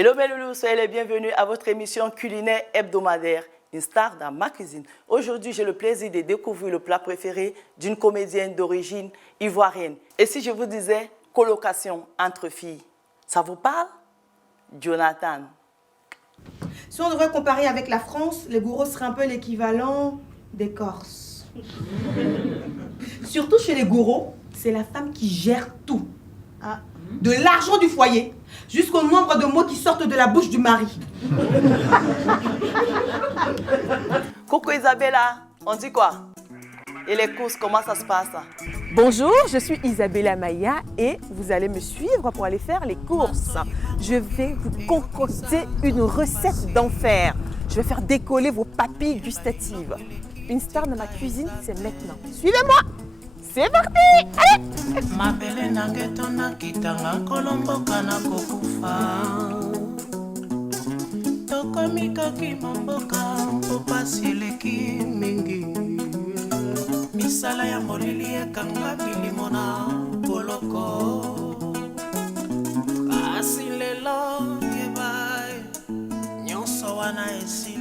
Hello mes loulous, soyez les bienvenus à votre émission culinaire hebdomadaire, une star dans ma cuisine. Aujourd'hui, j'ai le plaisir de découvrir le plat préféré d'une comédienne d'origine ivoirienne. Et si je vous disais colocation entre filles, ça vous parle? Jonathan. Si on devrait comparer avec la France, les gourous seraient un peu l'équivalent des Corses. Surtout chez les gourous, c'est la femme qui gère tout. Ah. De l'argent du foyer jusqu'au nombre de mots qui sortent de la bouche du mari. Coucou Isabella, on dit quoi? Et les courses, comment ça se passe? Bonjour, je suis Isabella Maya et vous allez me suivre pour aller faire les courses. Je vais vous concocter une recette d'enfer. Je vais faire décoller vos papilles gustatives. Une star dans ma cuisine, c'est maintenant. Suivez-moi! C'est parti! Allez! Mabele nangetona kitanga kolomboka na kokufa. Tokomika kimamboka mpopasi eleki mingi. Misala ya molili ekanga milimo na boloko. Kasi lelo yebai nyonso wana esili.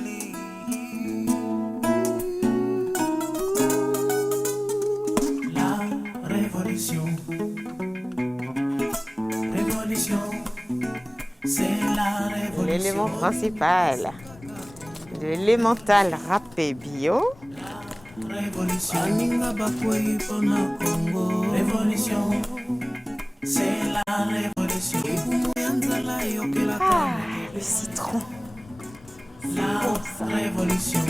L'élément principal de l'emmental râpé bio. Révolution, révolution, c'est la révolution. Ah, le citron. La révolution.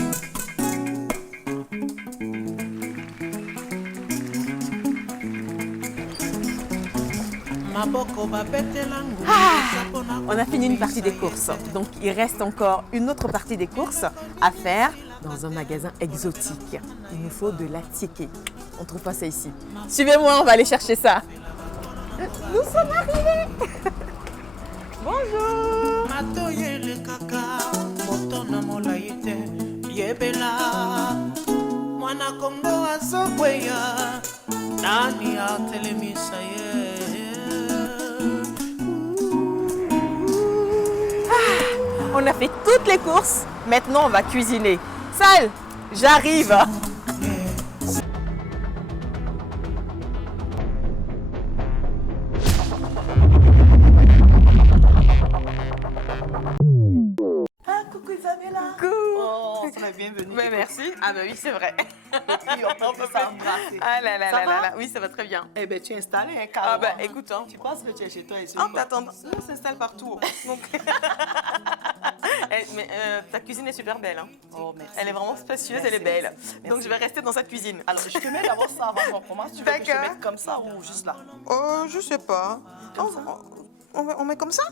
On a fini une partie des courses, donc il reste encore une autre partie des courses à faire dans un magasin exotique. Il nous faut de l'attiéké. On ne trouve pas ça ici. Suivez-moi, on va aller chercher ça. Nous sommes arrivés. Bonjour. On a fait toutes les courses, maintenant on va cuisiner. Sal, j'arrive. Ah, coucou Isabella. Coucou. Oh, très bienvenue. Ouais, merci. Ah bah oui, c'est vrai. Et puis, on peut s'embrasser. Ah là là Ça là va? là. Oui, ça va très bien. Eh bien, tu es installé, hein, Ah carrément. bah écoute, hein. Tu penses que tu es chez toi ici? Ah, t'attends, on s'installe partout. Donc... Mais ta cuisine est super belle. Hein. Oh, merci. Elle est vraiment spacieuse, Merci, elle est belle. merci. Donc je vais rester dans cette cuisine. Alors, je te mets d'abord ça avant qu'on commence. Tu veux que je te D'accord. mette comme ça ou juste là? Je sais pas. Comme ça? On met comme ça?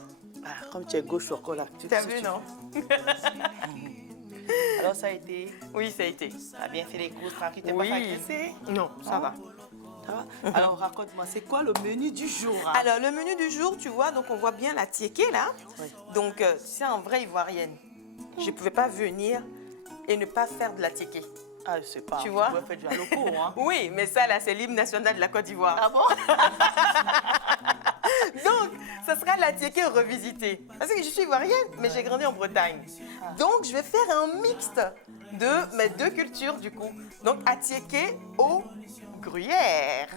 Ah, comme tu es gauche au là. T'as vu, non? Alors, ça a été? Oui, ça a été. Tu as bien fait les courses, tranquille, t'es Oui. pas agressée? Non, ça va. Ça va? Alors, raconte-moi, c'est quoi le menu du jour? Hein? Alors, le menu du jour, tu vois, donc on voit bien la tiéké là. Oui. Donc, c'est en vraie ivoirienne. Je ne pouvais pas venir et ne pas faire de la tiéké. Ah, je sais pas. Tu vois? Tu dois faire du haloco, hein? Oui, mais ça là, c'est l'hymne national de la Côte d'Ivoire. Ah bon? Donc, ça sera la tiéké revisitée. Parce que je suis ivoirienne, mais j'ai grandi en Bretagne. Donc, je vais faire un mixte de mes deux cultures, du coup. Donc, atiéké au gruyère.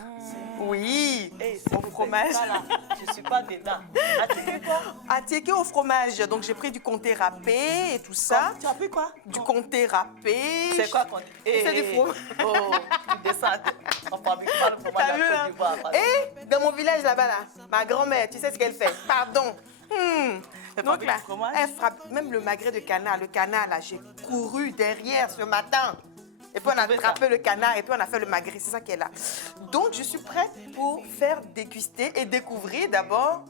Oui, Hey, au fromage. Je suis pas dedans. As-tu fait quoi? Atiéké au fromage. Donc, j'ai pris du comté râpé et tout ça. Tu as pris quoi? Du comté râpé. C'est quoi qu'on dit? C'est du fromage. Oh, tu descends. On fabrique pas le fromage T'as à vu, Côte là? d'Ivoire. Et dans mon village là-bas, là, ma grand-mère, tu sais ce qu'elle fait? Pardon. Donc fabrique là, du fromage? elle frappe même le magret de canard. Le canard, là, j'ai couru derrière ce matin. Et puis on a attrapé le canard et puis on a fait le magret. C'est ça qui est là. Donc je suis prête pour faire déguster et découvrir d'abord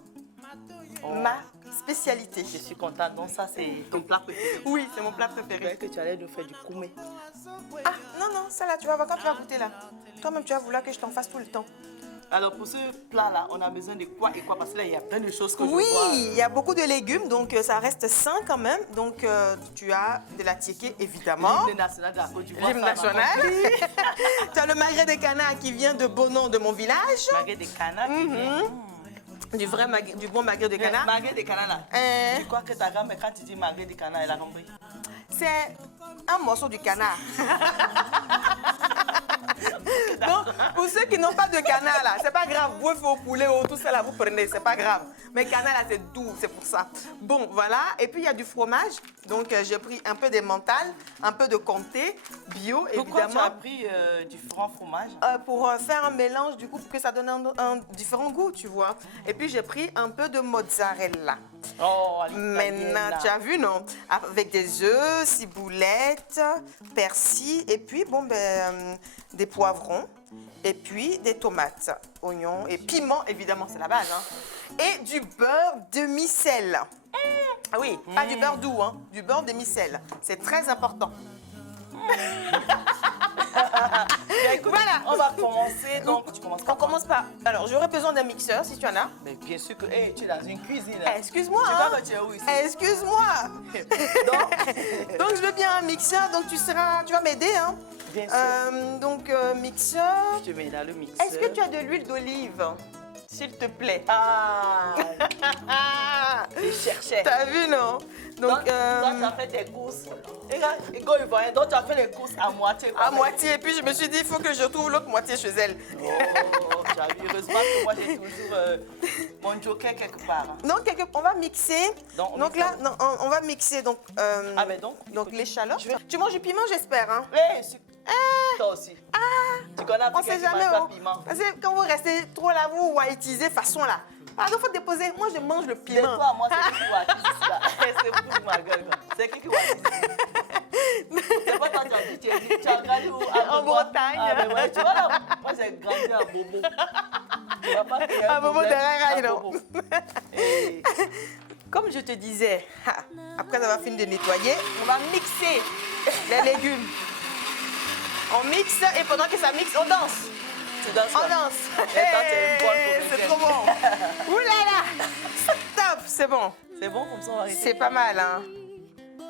ma spécialité. Je suis contente. Donc ça, c'est ton plat préféré. Oui, c'est mon plat Je préféré. croyais que tu allais nous faire du koumé. Ah, non, ça là, tu vas voir quand tu vas goûter là. Toi-même, tu vas vouloir que je t'en fasse tout le temps. Alors pour ce plat-là, on a besoin de quoi et quoi? Parce que là, il y a plein de choses que Oui, je vois. il y a beaucoup de légumes, donc ça reste sain quand même. Donc tu as de la tiéké, évidemment. L'hymne national de la Côte d'Ivoire. L'hymne ça, on a national. compris. Tu as le magret de canard qui vient de Bonon, de mon village. Magret de canard qui vient. Du du bon magret de canard. Magret de canard là. Hein? Tu crois que ta grand-mère, quand tu dis magret de canard, elle a compris? C'est un morceau du canard. Donc, pour ceux qui n'ont pas de canard là, c'est pas grave. Vous faites au poulet ou tout ça là, vous prenez, c'est pas grave. Mais canard là, c'est doux, c'est pour ça. Bon, voilà. Et puis il y a du fromage. Donc j'ai pris un peu d'emmental, un peu de comté, bio Pourquoi évidemment. tu as pris différents fromages? Pour faire un mélange du coup, pour que ça donne un différent goût, tu vois. Et puis j'ai pris un peu de mozzarella. Oh, Maintenant, tu as vu, non? Avec des œufs, ciboulette, persil, et puis, bon, des poivrons, et puis des tomates, oignons et piments, évidemment, c'est la base, hein. Et du beurre demi-sel. Ah oui, pas du beurre doux, hein, du beurre demi-sel. C'est très important. Bien, écoute, Voilà. On va commencer. Donc, tu commences On commence par... Alors, j'aurais besoin d'un mixeur, si tu en as. Mais bien sûr que hey, tu es dans une cuisine. Eh, excuse-moi, Tu hein. vois que tu es où ici? Excuse-moi. Donc, je veux bien un mixeur, donc tu vas m'aider, hein. Bien sûr. Donc, mixeur. Je te mets dans le mixeur. Est-ce que tu as de l'huile d'olive, s'il te plaît? Ah, je cherchais. T'as vu, non? Donc, toi, tu as fait tes courses. Regarde, Ego, il voit. Donc, tu as fait les courses à moitié. À moitié, et puis je me suis dit, il faut que je trouve l'autre moitié chez elle. Oh, tu as vu. Heureusement que moi, j'ai toujours mon joker quelque part. Hein. Donc, on va mixer. Donc, on Donc mixe là, non, on va mixer. Donc, Ah, mais donc l'échalote. Tu manges du piment, j'espère, hein? Oui, toi aussi. Tu connais On sait jamais, pas hein. piment. Parce que quand vous restez trop là, vous whiteisez façon là. Ah, donc, faut déposer. Moi, je mange le C'est piment. quoi, moi, c'est qui qui va ici, là? C'est fou de ma gueule, quoi. C'est qui va ici? C'est pas toi, tu as grandi où? En Bretagne. Ah, mais ouais, tu vois là, moi, j'ai grandi à Bobo. Tu vas pas payer un À Bobo problème de Raraï, à non. Bobo. Et Comme je te disais, après avoir fini de nettoyer, on va mixer les légumes. On mixe et pendant que ça mixe, on danse. tu danses On quoi? danse. Et toi, tu es une bonne Hey, c'est comédienne. trop bon. Ouh là là. Top, c'est bon. C'est bon comme ça, on va arrêter. C'est pas mal, hein.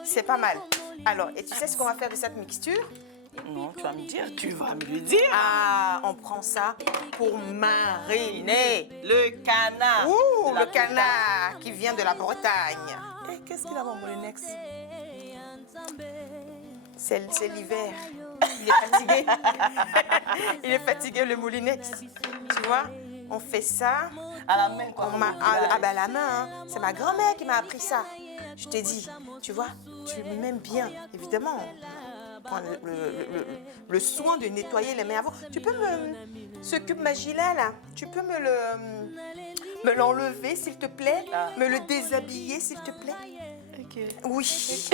C'est pas mal. Alors, et tu sais ce qu'on va faire de cette mixture? Non, tu vas me dire. Tu vas me le dire. Ah, on prend ça pour mariner. Le canard. Ouh, de la le canard qui vient de la Bretagne. Eh, qu'est-ce qu'il a, mon moulinex? C'est l'hiver. Il est fatigué. Il est fatigué, le moulinex. Tu vois, on fait ça. À la main, quoi. À la main, hein. C'est ma grand-mère qui m'a appris ça. Je t'ai dit, tu vois, tu m'aimes bien, évidemment. Prends le soin de nettoyer les mains avant. Tu peux ce cube magie-là, là, tu peux me l'enlever, s'il te plaît? Me le déshabiller, s'il te plaît? Ok. Oui.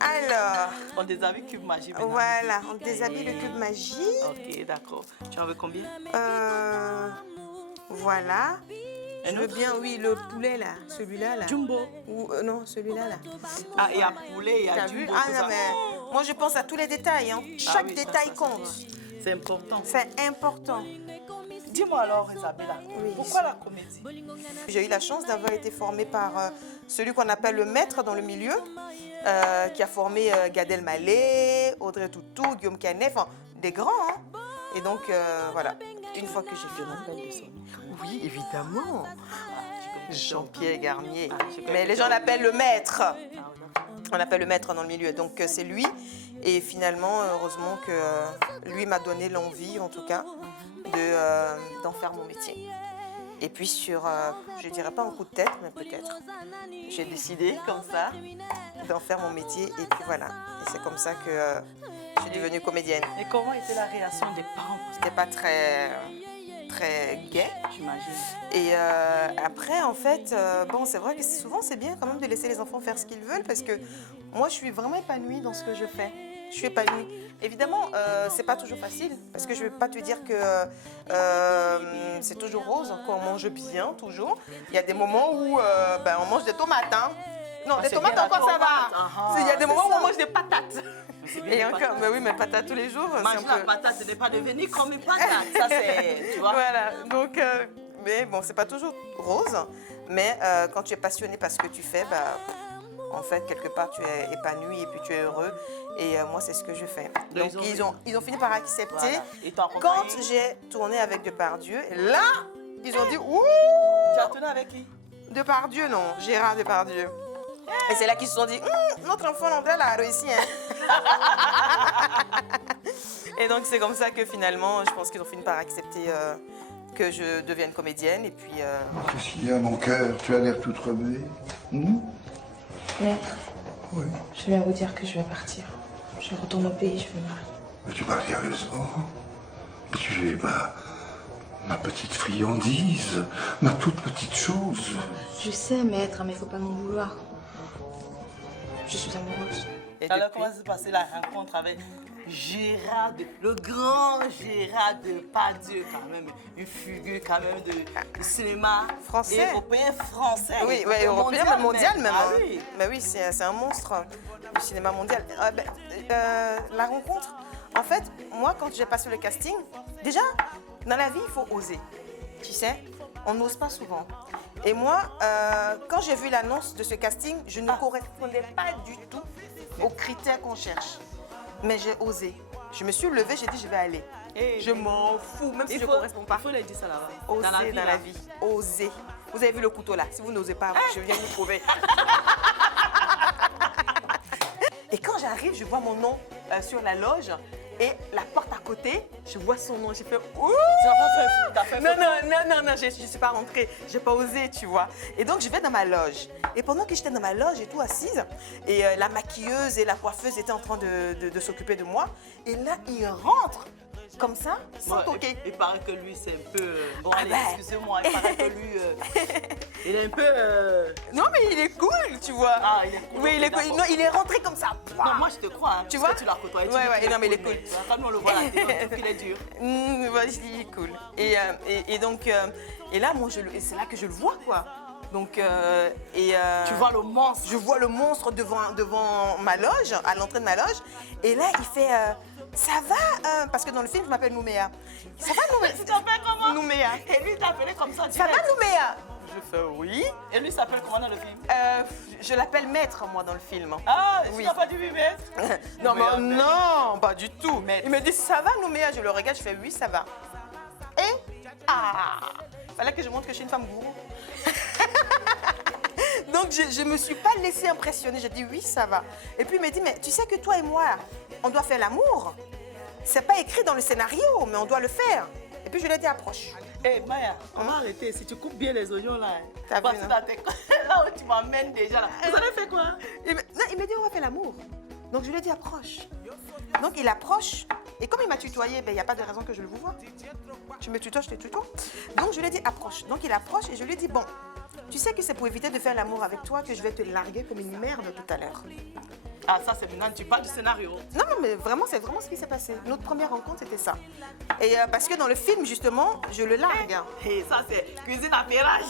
Alors, On déshabille cube magie maintenant. voilà, on déshabille le cube magie. Ok, d'accord. Tu en veux combien? Voilà. Un Je veux autre? bien, oui, le poulet là, celui-là là. Jumbo. Ou non, celui-là là. Ah, il y a poulet, il y a T'as vu? jumbo. Ah tout non, ça. mais moi je pense à tous les détails. Hein. Chaque oui, ça, détail ça, compte. C'est important. C'est important. Dis-moi alors, Isabella, Oui. pourquoi la comédie? J'ai eu la chance d'avoir été formée par celui qu'on appelle le maître dans le milieu, qui a formé Gad Elmaleh, Audrey Tautou, Guillaume Canet, enfin des grands. Hein. Et donc voilà, une fois que j'ai fait mon appel de son nom. Oui, évidemment. Jean-Pierre Garnier. Mais les gens l'appellent le maître. On l'appelle le maître dans le milieu. Donc c'est lui. Et finalement, heureusement que lui m'a donné l'envie, en tout cas, d'en faire mon métier. Et puis sur, je dirais pas un coup de tête, mais peut-être, j'ai décidé comme ça d'en faire mon métier. Et puis voilà. Et c'est comme ça que je suis devenue comédienne. Et comment était la réaction des parents? C'était pas très gai. J'imagine. Et après, en fait, bon, c'est vrai que souvent, c'est bien quand même de laisser les enfants faire ce qu'ils veulent parce que moi, je suis vraiment épanouie dans ce que je fais. Je suis épanouie. Évidemment, c'est pas toujours facile parce que je vais pas te dire que c'est toujours rose, qu'on mange bien, toujours. Il y a des moments où on mange des tomates, hein. Non, Ah, des c'est tomates bien la encore ça tomate. va. Ah, Il y a des c'est moments où ça. on mange des patates. C'est bien Et les encore, patates. mais oui, mais patates tous les jours, c'est Manger un la peu... patate, ce n'est pas devenir comme une patate. Ça, c'est, tu vois. Voilà, donc, mais bon, c'est pas toujours rose, mais quand tu es passionné par ce que tu fais, en fait, quelque part, tu es épanoui et puis tu es heureux. Et moi, c'est ce que je fais. Donc, Donc, ils ont fini par accepter. Voilà. Et t'as Quand accompagné? j'ai tourné avec Depardieu, là, Ils ont dit, ouh, Tu as tourné avec qui? Depardieu, non, Gérard Depardieu. Et c'est là qu'ils se sont dit, notre enfant, elle a réussi. Hein. Et donc, c'est comme ça que finalement, je pense qu'ils ont fini par accepter que je devienne comédienne. Et puis, Qu'est-ce qu'il y a, mon cœur? Tu as l'air tout troublé. Maître, Oui. je viens vous dire que je vais partir. Je retourne au pays, je vais me marier. Mais tu parles sérieusement? Tu es ma petite friandise, ma toute petite chose. Je sais, maître, mais il faut pas m'en vouloir. Je suis amoureuse. et Alors, depuis- comment s'est passée la rencontre avec le grand Gérard Depardieu, quand même, une figure quand même de cinéma Français. européen, français. Oui, ouais, européen, mais mondial même. Ah hein. oui. Bah oui, c'est un monstre du cinéma mondial. La rencontre, en fait, moi, quand j'ai passé le casting, déjà, dans la vie, il faut oser. Tu sais, on n'ose pas souvent. Et moi, quand j'ai vu l'annonce de ce casting, je ne correspondais pas du tout aux critères qu'on cherche. Mais j'ai osé. Je me suis levée, j'ai dit, je vais aller. Et Je m'en fous, même si je ne correspond pas. Il faut le dire ça là-bas. Oser dans la là. vie. Oser. Vous avez vu le couteau là. Si vous n'osez pas, je viens vous trouver. Et quand j'arrive, je vois mon nom sur la loge et la porte à côté, je vois son nom. J'ai fait ouh. T'as fait Non, je ne suis pas rentrée. J'ai pas osé, tu vois. Et donc, je vais dans ma loge. Et pendant que j'étais dans ma loge et tout assise, et la maquilleuse et la coiffeuse étaient en train de s'occuper de moi. Et là, il rentre comme ça, sans Ouais, toquer. il paraît que lui, c'est un peu... Bon, Ah allez, ben. excusez-moi, il paraît que lui, il est un peu... Non, mais il est cool, tu vois. Ah, il est cool. Oui, il est ok, cool. d'accord. Non, il est rentré comme ça. Non, moi, je te crois. Hein, Tu parce vois? que tu l'as côtoyé. tu Ouais, dis ouais, qu'il non, mais il est mais cool. Comme on le voit à la télé, on trouve qu'il est dur. Il est cool. Et donc, et là, moi, c'est là que je le vois, quoi. Donc, Tu vois le monstre. je vois le monstre devant ma loge, à l'entrée de ma loge. Et là, il fait ça va parce que dans le film, je m'appelle Nouméa. Ça va, Nouméa? Tu t'appelles comment? Nouméa. Et lui, il t'appelait comme ça. Ça va, direct. Nouméa? Je fais oui. Et lui, il s'appelle comment dans le film? Je l'appelle maître, moi, dans le film. Ah, oui. tu n'as pas dit oui, mais... Non, Nouméa, mais non, pas du tout. Maître. Il me dit ça va, Nouméa? Je le regarde, je fais oui, ça va. Et fallait que je montre que je suis une femme gourou. Donc je me suis pas laissée impressionner. J'ai dit oui, ça va. Et puis il me dit mais tu sais que toi et moi, on doit faire l'amour. C'est pas écrit dans le scénario, mais on doit le faire. Et puis je lui ai dit approche. Hé, Maya, on va arrêter. Si tu coupes bien les oignons, là... T'as vu, parce que non? dans tes- là où tu m'emmènes déjà, là. Vous avez fait quoi? Non, il m'a dit on va faire l'amour. Donc je lui ai dit approche. Donc il approche. Et comme il m'a tutoyé, ben, il n'y a pas de raison que je le vous vois. Tu me tutoies, je te tutoie. Donc je lui ai dit approche. Donc il approche et je lui ai dit bon, tu sais que c'est pour éviter de faire l'amour avec toi que je vais te larguer comme une merde tout à l'heure. Ah, ça, c'est maintenant, tu parles du scénario. Non, non, mais vraiment, c'est vraiment ce qui s'est passé. Notre première rencontre, c'était ça. Et parce que dans le film, justement, je le largue. Et ça, c'est cuisine à pérage.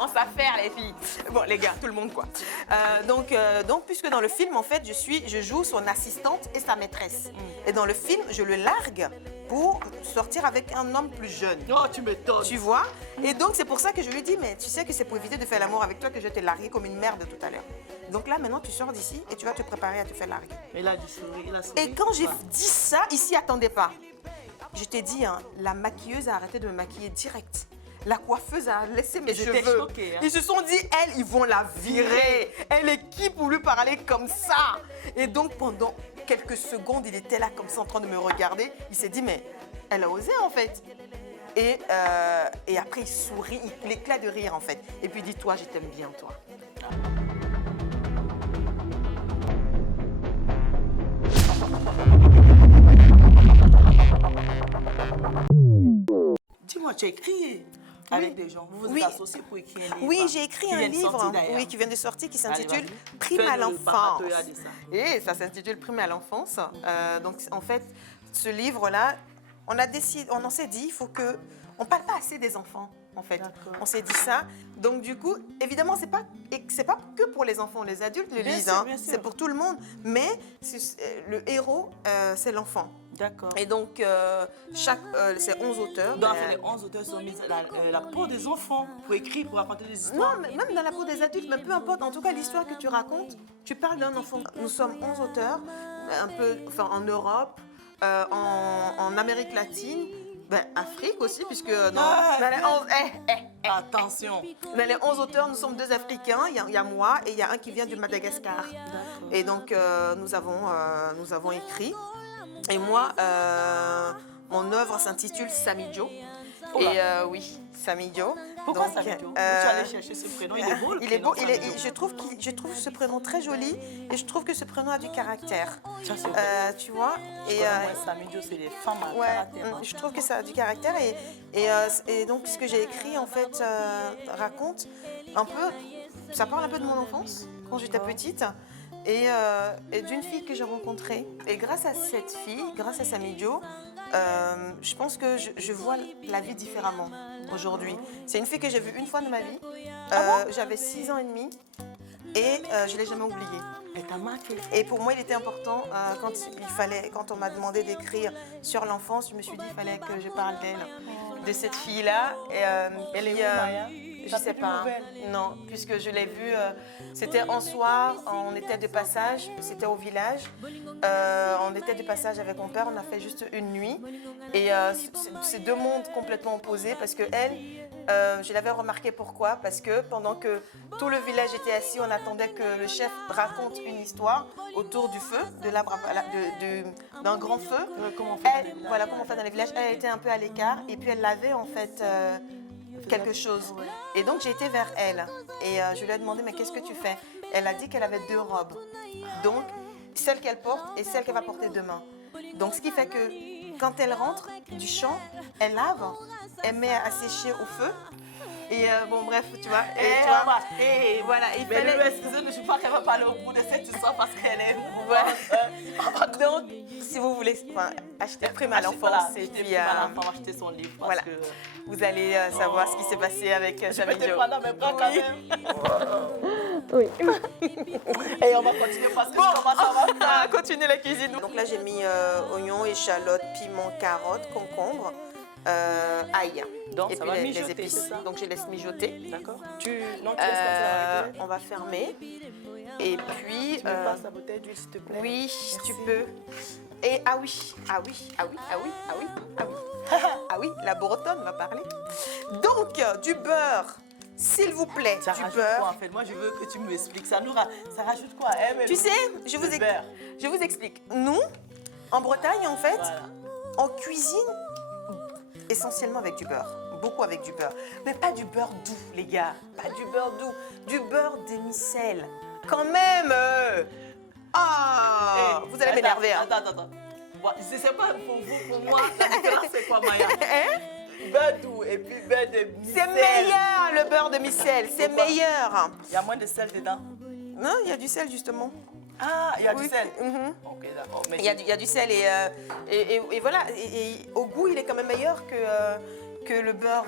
On s'affaire, les filles. Bon, les gars, tout le monde, quoi. Donc, puisque dans le film, en fait, je joue son assistante et sa maîtresse. Et dans le film, je le largue pour sortir avec un homme plus jeune. Oh, tu m'étonnes. Tu vois? Et donc, c'est pour ça que je lui dis, mais tu sais que c'est pour éviter de faire l'amour avec toi que je vais te larguer comme une merde tout à l'heure. Donc là, maintenant, tu sors d'ici et tu vas te préparer à te faire larguer. Mais il a dit sourire, il a souri. Et quand j'ai dit ça, ici, attendez pas. Je t'ai dit, hein, la maquilleuse a arrêté de me maquiller direct. La coiffeuse a laissé mes Ils étaient cheveux. choqués, hein. Ils se sont dit, elle, ils vont la virer. Elle est qui pour lui parler comme ça? Et donc, pendant quelques secondes, il était là comme ça en train de me regarder. Il s'est dit, mais elle a osé en fait. Et après, il sourit, il éclate de rire en fait. Et puis il dit, toi, je t'aime bien, toi. Dis-moi, tu as écrit avec des gens. Vous vous Oui. êtes associés pour écrire un livre. Oui, j'ai écrit qui un vient de livre sortir, d'ailleurs. oui, qui vient de sortir qui Allez, s'intitule vas-y. Prime Fais à le l'enfance. parapatoya de ça. Et ça s'intitule Prime à l'enfance. Donc en fait, ce livre-là, on s'est dit, il faut que... On ne parle pas assez des enfants, en fait. D'accord. On s'est dit ça. Donc du coup, évidemment, c'est pas que pour les enfants. Les adultes le Bien lisent. sûr, Hein. bien sûr. C'est pour tout le monde. Mais le héros, c'est l'enfant. D'accord. Et donc, c'est 11 auteurs. Donc, Ben, les 11 auteurs sont mis à la peau des enfants pour écrire, pour raconter des histoires. Non, mais même dans la peau des adultes, mais peu importe. En tout cas, l'histoire que tu racontes, tu parles d'un enfant. Nous sommes 11 auteurs, un peu, enfin, en Europe, en Amérique latine Ben, Afrique aussi, puisque dans les 11... Attention. Dans les 11 auteurs, nous sommes 2 Africains. Il y a moi et il y a un qui vient du Madagascar. Et donc, nous avons écrit. Et moi, mon œuvre s'intitule Samidjo. Oh là. Et oui, Samidjo. Pourquoi Donc, ça veut dire? Tu allais chercher ce prénom, il est beau. le Il est beau, prénom, Samidjo. je trouve ce prénom très joli et je trouve que ce prénom a du caractère. Ça, c'est vrai. Tu vois? Et, Moi, Samidjo, c'est les femmes à ouais, caractère. je trouve que ça a du caractère et donc ce que j'ai écrit en fait raconte un peu, ça parle un peu de mon enfance quand j'étais petite et d'une fille que j'ai rencontrée. Et grâce à cette fille, grâce à Samidjo, je pense que je vois la vie différemment aujourd'hui. C'est une fille que j'ai vue une fois de ma vie. J'avais 6 ans et demi et je ne l'ai jamais oubliée. Et t'as marqué. Et pour moi, il était important, quand on m'a demandé d'écrire sur l'enfance, je me suis dit qu'il fallait que je parle d'elle, de cette fille-là. Elle est où, Maya? Je T'as sais plus de pas. nouvelles? Non, puisque je l'ai vue, c'était un soir, on était de passage, c'était au village. On était de passage avec mon père, on a fait juste une nuit. Et c'est 2 mondes complètement opposés parce que elle, je l'avais remarqué pourquoi. Parce que pendant que tout le village était assis, on attendait que le chef raconte une histoire autour du feu, de l'arbre d'un grand feu. Comment on fait dans les Elle, villages? voilà comment on fait dans les villages. Elle était un peu à l'écart et puis elle avait en fait quelque chose. Et donc j'ai été vers elle et je lui ai demandé mais qu'est-ce que tu fais? Elle a dit qu'elle avait 2 robes. Donc celle qu'elle porte et celle qu'elle va porter demain. Donc ce qui fait que quand elle rentre du champ, elle lave, elle met à sécher au feu. Et bon bref, tu vois. Et voilà, il Mais fallait... excusez-moi, je crois qu'elle va parler au bout de cette histoire parce qu'elle est Ouais. Donc, si vous voulez acheter Prime à l'enfance, et puis acheter son livre parce voilà. que vous allez savoir ce qui s'est passé avec je vais te Samidjo. prendre dans mes bras quand même. Oui. Et on va continuer parce que je commence à avoir faim. Continuer la cuisine. Donc là, j'ai mis oignons, échalotes, piment, carottes, concombre, ail. Donc, et ça puis va les mijoter, épices. c'est ça? Donc je laisse mijoter. D'accord. Tu laisses comme ça arrêter. On va fermer. Et puis... Tu me passes la bouteille d'huile s'il te plaît. oui, tu peux. Et ah oui, la bretonne va parler. Donc, du beurre, s'il vous plaît, Ça du rajoute beurre. quoi en fait? Moi je veux que tu m'expliques. Ça rajoute quoi? Tu sais, je vous explique. Nous, en Bretagne, en fait, Voilà. on cuisine essentiellement avec du beurre. Beaucoup avec du beurre. Mais pas du beurre doux, les gars. Pas du beurre doux. Du beurre demi-sel. Quand même. Ah, vous allez m'énerver. Hein. Attends. Bon, je sais pas pour vous, pour moi, la différence c'est quoi, Maya? Hein? Beurre doux et puis beurre de C'est meilleur, le beurre demi-sel. C'est Pourquoi? meilleur. Il y a moins de sel dedans. Non, il y a du sel, justement. Ah, il y a Oui. du sel. Mhm. Ok, d'accord. Mais Il y a du sel et voilà. Et au goût, il est quand même meilleur que le beurre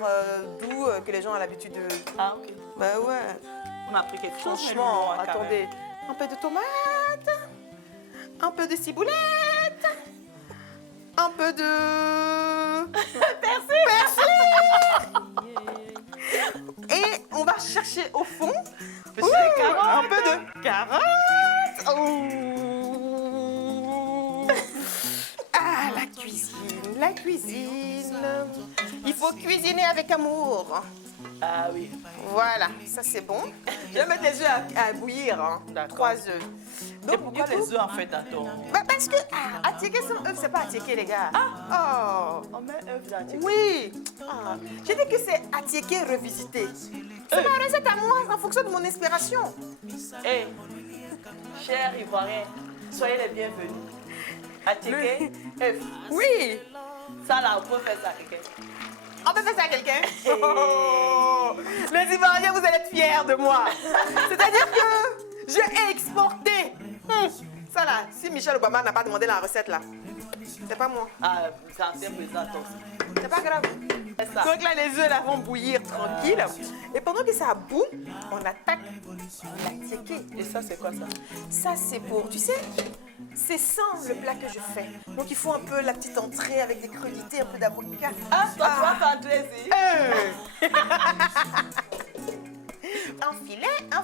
doux que les gens ont l'habitude de... Ah, ok. Bah ouais. On a pris quelque chose. Franchement, mais loin, quand attendez. même. Un peu de tomate, un peu de ciboulette, un peu de... Persil. Et on va chercher au fond un peu de carottes. Ah, la cuisine. Il faut cuisiner avec amour. Ah oui. Voilà, ça c'est bon. Je vais mettre les œufs à bouillir, hein. D'accord. 3 œufs. Et pourquoi les œufs en fait à ton... Bah parce que attiéquer sans œuf, c'est pas attiéquer, les gars. Oh, On met œuf dans le oui. Ah. J'ai dit que c'est attiéquer revisité. C'est ma recette à moi en fonction de mon inspiration. Hé, chers Ivoiriens, soyez les bienvenus. Attiquer, œuf. Oui. Ça là, on peut faire ça à quelqu'un. On peut faire ça à quelqu'un. Oh. Les Ivoiriens, vous allez être fiers de moi. C'est-à-dire que j'ai exporté. Ça là, si Michel Obama n'a pas demandé la recette là, c'est pas moi. Ah, ça c'est présent aussi. C'est pas grave. C'est ça. Donc là, les œufs là vont bouillir tranquille. Et pendant que ça bout, on attaque l'attiéké. Et ça, c'est quoi ça? Ça, c'est pour, tu sais, c'est sans le plat que je fais. Donc il faut un peu la petite entrée avec des crudités, un peu d'avocat. Ah, toi, tu vas t'entrer ici. un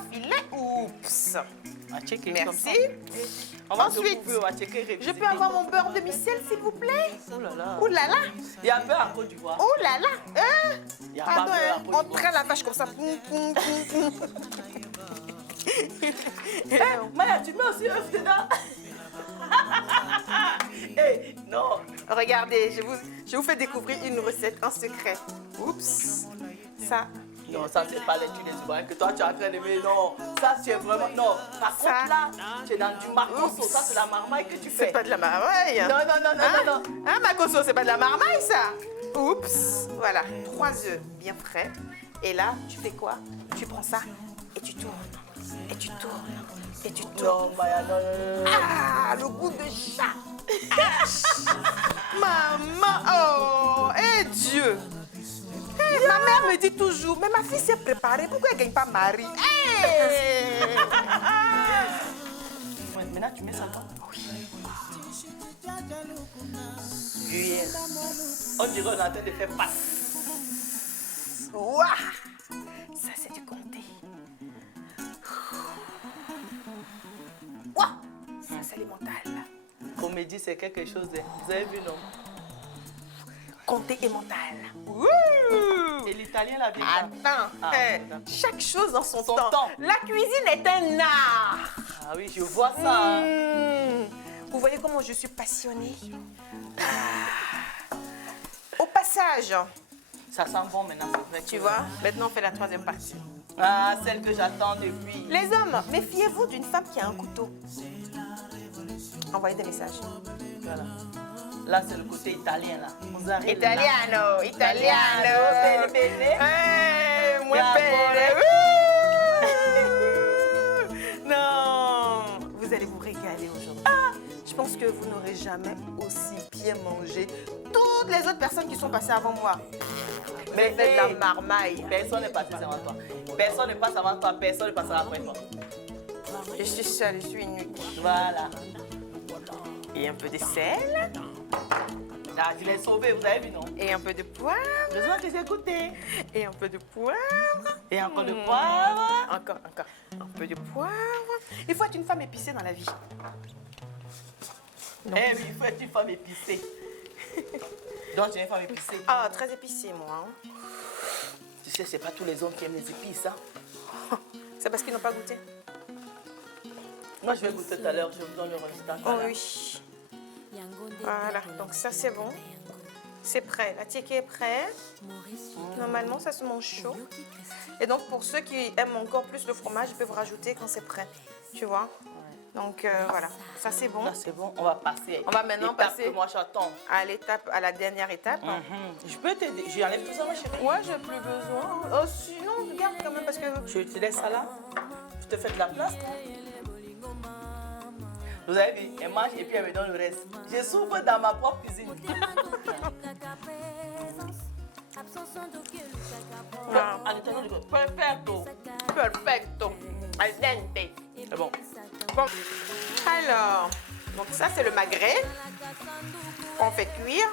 filet. Oups. À checker comme ça. Merci. On va Ensuite, découper, on va checker. je peux avoir mon beurre demi-sel, s'il vous plaît? Oh là là. Ouh là là. Il y a beurre en Côte d'Ivoire. Oh là là. Il y a pas Pardon, beurre en hein, Côte on d'Ivoire. traîne la vache comme ça. Poum, poum, poum, poum. Maya, tu mets aussi œuf dedans. Hey, non. Regardez, je vous fais découvrir une recette en secret. Oups. Ça, Non, ça, c'est pas les tuiles ivoiriennes que toi, tu es en train de mettre. Non, ça, tu es vraiment. Non, par Ça. contre, là, tu es dans du macoso. Oups. Ça, c'est la marmaille que tu fais. c'est pas de la marmaille. Non, non, non, non, Hein? non, non. Hein, Makoso, c'est pas de la marmaille, ça? Oups. Voilà, 3 œufs bien frais. Et là, tu fais quoi? Tu prends ça et tu tournes. Et tu tournes. Et tu tournes. Non, Maya, non, non, non. Ah, le goût de chat. Maman, oh, eh Dieu. Eh, ma mère me dit toujours, mais ma fille s'est préparée, pourquoi elle ne gagne pas mari? Eh. Ouais, maintenant, tu mets ça dedans. Gruyère. On dirait qu'on est en train de faire pâte. Ouah. Ça, c'est du comté. Ouah. Ça, c'est les mentales. Comédie, c'est quelque chose. Vous avez vu, non? Comté et mental. Et l'italien, la vieille dame. Attends, Ah, eh, d'accord. chaque chose dans son, Son temps. temps. La cuisine est un art. Ah oui, je vois ça. Hein. Vous voyez comment je suis passionnée. Ah. Au passage, Ça sent bon maintenant, c'est vrai. tu vois, maintenant on fait la troisième partie. Ah, celle que j'attends depuis. Les hommes, méfiez-vous d'une femme qui a un couteau. Envoyez des messages. Voilà. Là, c'est le côté italien, là. Mozzarella. Italiano, italiano. Bene, bene. Eh, muy La bene. Non, vous allez vous régaler aujourd'hui. Ah, je pense que vous n'aurez jamais aussi bien mangé toutes les autres personnes qui sont passées avant moi. Mais faites de la marmaille. Personne n'est passé avant toi. Personne ne passe avant toi. Personne ne passera après toi. Je suis seule, je suis unique. Voilà. Et un peu de sel. Là, je l'ai sauvé, vous avez vu, non? Et un peu de poivre. Besoin que j'ai goûté. Et un peu de poivre. Et encore de poivre. Encore. Un peu de poivre. Il faut être une femme épicée dans la vie. Eh oui, il faut être une femme épicée. Donc, tu es une femme épicée. Ah, très épicée, moi. Hein. Tu sais, c'est pas tous les hommes qui aiment les épices, hein? C'est parce qu'ils n'ont pas goûté. Moi, je vais goûter tout à l'heure. Je vous donne le résultat. Oh oui. Voilà, donc ça c'est bon. C'est prêt. La tiéké est prêt. Normalement, ça se mange chaud. Et donc, pour ceux qui aiment encore plus le fromage, ils peuvent rajouter quand c'est prêt. Tu vois? Donc, voilà. Ça, c'est bon. Là, c'est bon. On va passer. On va maintenant Étape passer que moi, j'attends. à la dernière étape. Je peux t'aider. J'enlève tout ça, ma chérie. Ouais, j'ai plus besoin. Oh, sinon, regarde quand même parce que... Je te laisse ça là. Je te fais de la place, là. Vous avez vu, elle mange et puis elle me donne le reste. Je souffre dans ma propre cuisine. Ah. Perfecto. Perfecto. Al dente. C'est bon. Bon. Alors, donc ça, c'est le magret qu'on fait cuire.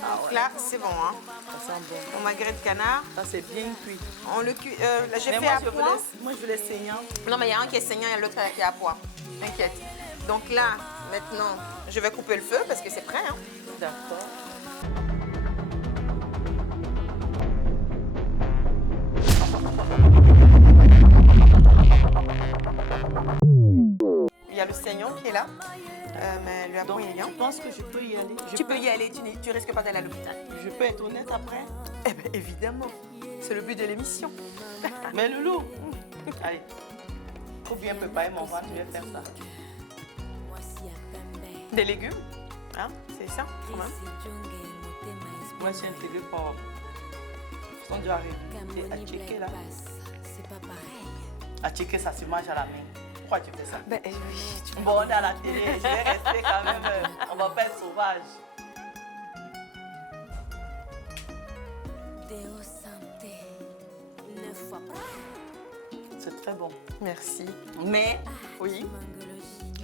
Donc là, c'est bon, hein. Ça sent bon. Mon magret de canard, Ça, c'est bien cuit. on le cuit. Là, j'ai Mais fait moi, à je veux point. moi, je veux les saignants. Non, mais il y a un qui est saignant et l'autre qui est à pois. T'inquiète. Donc là, maintenant, je vais couper le feu parce que c'est prêt, hein. D'accord. Il y a le saignant qui est là. Mais le Donc, appoint est bien. je pense que je peux y aller. Tu peux y aller, tu risques pas d'aller à l'hôpital. Je peux être honnête après. Eh bien, évidemment. C'est le but de l'émission. Mais Loulou, allez. Faut bien préparer mon ventre, je vais faire ça. Des légumes, hein, c'est ça, quand même. Moi, je suis intégrée pour façon de arriver à checker là. À checker, ça se mange à la main. Pourquoi tu fais ça? Ben oui, tu Bon, on est à la télé, je vais rester quand même. On va pas être sauvage. C'est très bon. Merci. Mais Oui,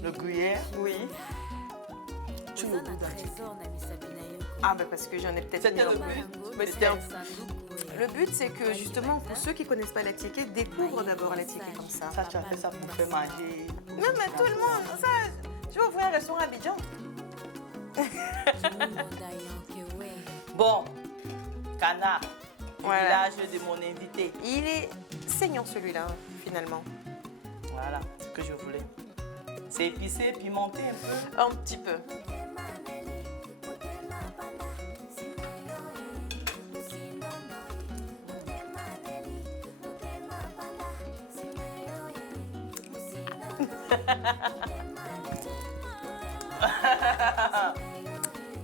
le gruyère, oui. tu le goûtes dans le checker. Ah ben parce que j'en ai peut-être mis C'était un le peu. but. Mais c'était le but, c'est que justement, pour ceux qui ne connaissent pas la tiéké, découvrent d'abord la tiéké comme ça. Ça, tu as fait ça pour faire manger. Non, mais tout le monde, ça, je vais ouvrir un restaurant à Abidjan. Bon, canard, le Voilà. village de mon invité. Il est saignant celui-là, finalement. Voilà, ce que je voulais. C'est épicé, pimenté un peu. Un petit peu.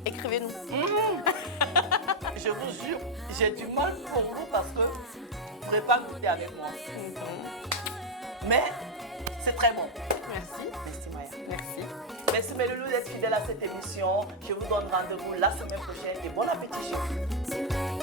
Écrivez-nous. Je vous jure, j'ai du mal pour vous parce que vous ne pourrez pas goûter avec moi. Mais c'est très bon. Merci. Merci Maya. Merci. Merci mes loulous d'être fidèles à cette émission. Je vous donne rendez-vous la semaine prochaine et bon appétit chez vous.